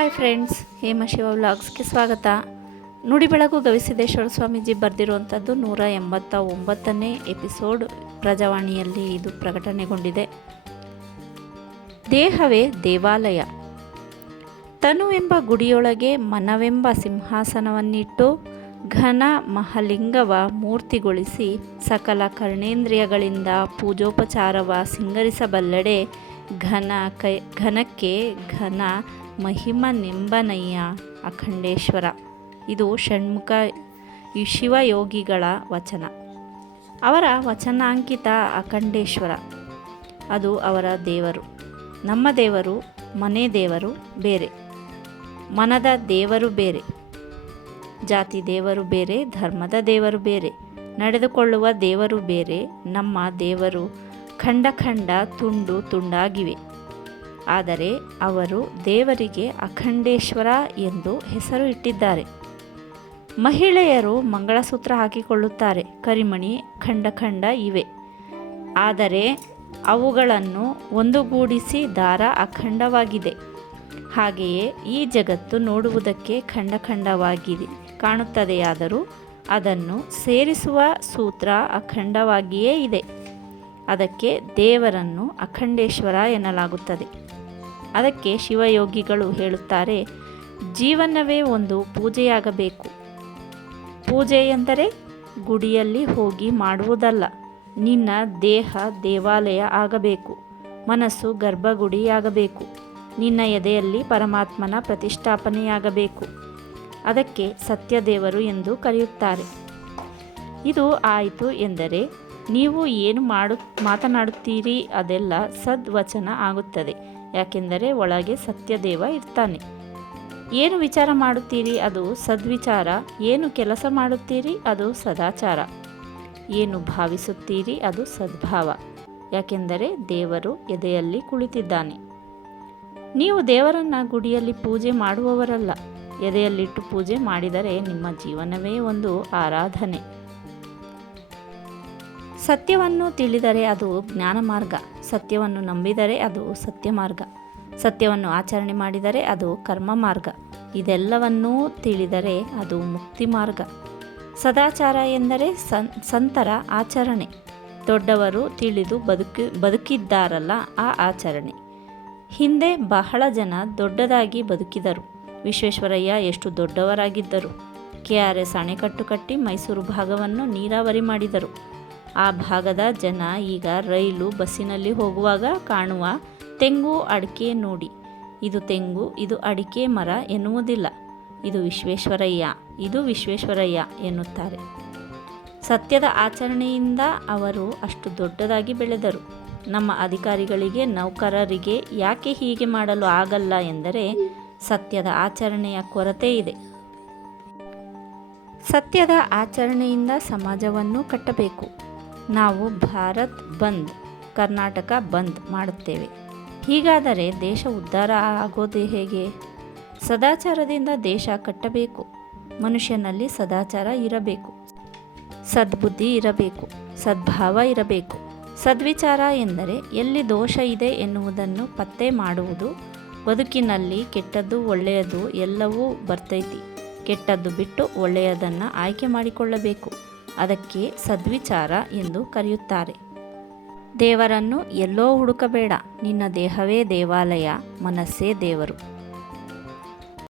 Hi friends, Hema Shiva ವ್ಲಾಗ್ಸ್ಗೆ ಸ್ವಾಗತ. ನುಡಿ ಬೆಳಗು ಗವಿಸಿದ್ದೇಶ್ವರ ಸ್ವಾಮೀಜಿ ಬರೆದಿರುವಂಥದ್ದು ನೂರ ಎಂಬತ್ತ ಒಂಬತ್ತನೇ ಎಪಿಸೋಡ್ ಪ್ರಜಾವಾಣಿಯಲ್ಲಿ ಇದು ಪ್ರಕಟಣೆಗೊಂಡಿದೆ ದೇಹವೇ ದೇವಾಲಯ. ತನುವೆಂಬ ಗುಡಿಯೊಳಗೆ ಮನವೆಂಬ ಸಿಂಹಾಸನವನ್ನಿಟ್ಟು ಘನ ಮಹಲಿಂಗವ ಮೂರ್ತಿಗೊಳಿಸಿ ಸಕಲ ಕರ್ಣೇಂದ್ರಿಯಗಳಿಂದ ಪೂಜೋಪಚಾರವ ಸಿಂಗರಿಸಬಲ್ಲಡೆ ಘನ ಕೈ ಘನಕ್ಕೆ ಘನ ಮಹಿಮ ನಿಂಬನಯ್ಯ ಅಖಂಡೇಶ್ವರ. ಇದು ಷಣ್ಮುಖ ಶಿವಯೋಗಿಗಳ ವಚನ. ಅವರ ವಚನಾಂಕಿತ ಅಖಂಡೇಶ್ವರ. ಅದು ಅವರ ದೇವರು. ನಮ್ಮ ದೇವರು, ಮನೆ ದೇವರು ಬೇರೆ. ಮನದ ದೇವರು ಬೇರೆ. ಜಾತಿ ದೇವರು ಬೇರೆ, ಧರ್ಮದ ದೇವರು ಬೇರೆ. ನಡೆದುಕೊಳ್ಳುವ ದೇವರು ಬೇರೆ, ನಮ್ಮ ದೇವರು ಖಂಡ ಖಂಡ ತುಂಡು ತುಂಡಾಗಿವೆ. ಆದರೆ ಅವರು ದೇವರಿಗೆ ಅಖಂಡೇಶ್ವರ ಎಂದು ಹೆಸರು ಇಟ್ಟಿದ್ದಾರೆ. ಮಹಿಳೆಯರು ಮಂಗಳಸೂತ್ರ ಹಾಕಿಕೊಳ್ಳುತ್ತಾರೆ. ಕರಿಮಣಿ, ಖಂಡ ಖಂಡ ಇವೆ. ಆದರೆ ಅವುಗಳನ್ನು ಒಂದುಗೂಡಿಸಿ ದಾರ ಅಖಂಡವಾಗಿದೆ. ಹಾಗೆಯೇ ಈ ಜಗತ್ತು ನೋಡುವುದಕ್ಕೆ ಖಂಡ ಖಂಡವಾಗಿದೆ. ಕಾಣುತ್ತದೆಯಾದರೂ ಅದನ್ನು ಸೇರಿಸುವ ಸೂತ್ರ ಅಖಂಡವಾಗಿಯೇ ಇದೆ. ಅದಕ್ಕೆ ದೇವರನ್ನು ಅಖಂಡೇಶ್ವರ ಎನ್ನಲಾಗುತ್ತದೆ. ಅದಕ್ಕೆ ಶಿವಯೋಗಿಗಳು ಹೇಳುತ್ತಾರೆ, ಜೀವನವೇ ಒಂದು ಪೂಜೆಯಾಗಬೇಕು. ಪೂಜೆ ಎಂದರೆ ಗುಡಿಯಲ್ಲಿ ಹೋಗಿ ಮಾಡುವುದಲ್ಲ, ನಿನ್ನ ದೇಹ ದೇವಾಲಯ ಆಗಬೇಕು, ಮನಸ್ಸು ಗರ್ಭಗುಡಿಯಾಗಬೇಕು, ನಿನ್ನ ಎದೆಯಲ್ಲಿ ಪರಮಾತ್ಮನ ಪ್ರತಿಷ್ಠಾಪನೆಯಾಗಬೇಕು. ಅದಕ್ಕೆ ಸತ್ಯದೇವರು ಎಂದು ಕರೆಯುತ್ತಾರೆ. ಇದು ಆಯಿತು ಎಂದರೆ ನೀವು ಏನು ಮಾಡು, ಮಾತನಾಡುತ್ತೀರಿ ಅದೆಲ್ಲ ಸದ್ವಚನ ಆಗುತ್ತದೆ. ಯಾಕೆಂದರೆ ಒಳಗೆ ಸತ್ಯದೇವ ಇರ್ತಾನೆ. ಏನು ವಿಚಾರ ಮಾಡುತ್ತೀರಿ? ಅದು ಸದ್ವಿಚಾರ. ಏನು ಕೆಲಸ ಮಾಡುತ್ತೀರಿ? ಅದು ಸದಾಚಾರ. ಏನು ಭಾವಿಸುತ್ತೀರಿ? ಅದು ಸದ್ಭಾವ. ಯಾಕೆಂದರೆ ದೇವರು ಎದೆಯಲ್ಲಿ ಕುಳಿತಿದ್ದಾನೆ. ನೀವು ದೇವರನ್ನು ಗುಡಿಯಲ್ಲಿ ಪೂಜೆ ಮಾಡುವವರಲ್ಲ. ಎದೆಯಲ್ಲಿಟ್ಟು ಪೂಜೆ ಮಾಡಿದರೆ ನಿಮ್ಮ ಜೀವನವೇ ಒಂದು ಆರಾಧನೆ. ಸತ್ಯವನ್ನು ತಿಳಿದರೆ ಅದು ಜ್ಞಾನ ಮಾರ್ಗ ಸತ್ಯವನ್ನು ನಂಬಿದರೆ ಅದು ಸತ್ಯ ಮಾರ್ಗ ಸತ್ಯವನ್ನು ಆಚರಣೆ ಮಾಡಿದರೆ ಅದು ಕರ್ಮ ಮಾರ್ಗ ಇದೆಲ್ಲವನ್ನೂ ತಿಳಿದರೆ ಅದು ಮುಕ್ತಿ ಮಾರ್ಗ ಸದಾಚಾರ ಎಂದರೆ ಸಂತರ ಆಚರಣೆ. ದೊಡ್ಡವರು ತಿಳಿದು ಬದುಕಿ, ಬದುಕಿದ್ದಾರಲ್ಲ ಆ ಆಚರಣೆ. ಹಿಂದೆ ಬಹಳ ಜನ ದೊಡ್ಡದಾಗಿ ಬದುಕಿದರು. ವಿಶ್ವೇಶ್ವರಯ್ಯ ಎಷ್ಟು ದೊಡ್ಡವರಾಗಿದ್ದರು. ಕೆ ಆರ್ ಎಸ್ ಅಣೆಕಟ್ಟು ಕಟ್ಟಿ ಮೈಸೂರು ಭಾಗವನ್ನು ನೀರಾವರಿ ಮಾಡಿದರು. ಆ ಭಾಗದ ಜನ ಈಗ ರೈಲು ಬಸ್ಸಿನಲ್ಲಿ ಹೋಗುವಾಗ ಕಾಣುವ ತೆಂಗು ಅಡಿಕೆ ನೋಡಿ. ಇದು ತೆಂಗು, ಇದು ಅಡಿಕೆ ಮರ ಎನ್ನುವುದಿಲ್ಲ. ಇದು ವಿಶ್ವೇಶ್ವರಯ್ಯ ಇದು ವಿಶ್ವೇಶ್ವರಯ್ಯ ಎನ್ನುತ್ತಾರೆ. ಸತ್ಯದ ಆಚರಣೆಯಿಂದ ಅವರು ಅಷ್ಟು ದೊಡ್ಡದಾಗಿ ಬೆಳೆದರು. ನಮ್ಮ ಅಧಿಕಾರಿಗಳಿಗೆ, ನೌಕರರಿಗೆ ಯಾಕೆ ಹೀಗೆ ಮಾಡಲು ಆಗಲ್ಲ ಎಂದರೆ ಸತ್ಯದ ಆಚರಣೆಯ ಕೊರತೆ ಇದೆ. ಸತ್ಯದ ಆಚರಣೆಯಿಂದ ಸಮಾಜವನ್ನು ಕಟ್ಟಬೇಕು. ನಾವು ಭಾರತ್ ಬಂದ್, ಕರ್ನಾಟಕ ಬಂದ್ ಮಾಡುತ್ತೇವೆ. ಹೀಗಾದರೆ ದೇಶ ಉದ್ಧಾರ ಆಗೋದು ಹೇಗೆ? ಸದಾಚಾರದಿಂದ ದೇಶ ಕಟ್ಟಬೇಕು. ಮನುಷ್ಯನಲ್ಲಿ ಸದಾಚಾರ ಇರಬೇಕು. ಸದ್ಬುದ್ಧಿ ಇರಬೇಕು. ಸದ್ಭಾವ ಇರಬೇಕು. ಸದ್ವಿಚಾರ ಎಂದರೆ ಎಲ್ಲಿ ದೋಷ ಇದೆ ಎನ್ನುವುದನ್ನು ಪತ್ತೆ ಮಾಡುವುದು. ಬದುಕಿನಲ್ಲಿ ಕೆಟ್ಟದ್ದು ಒಳ್ಳೆಯದು ಎಲ್ಲವೂ ಬರ್ತೈತಿ. ಕೆಟ್ಟದ್ದು ಬಿಟ್ಟು ಒಳ್ಳೆಯದನ್ನು ಆಯ್ಕೆ ಮಾಡಿಕೊಳ್ಳಬೇಕು. ಅದಕ್ಕೆ ಸದ್ವಿಚಾರ ಎಂದು ಕರೆಯುತ್ತಾರೆ. ದೇವರನ್ನು ಎಲ್ಲೋ ಹುಡುಕಬೇಡ. ನಿನ್ನ ದೇಹವೇ ದೇವಾಲಯ ಮನಸ್ಸೇ ದೇವರು.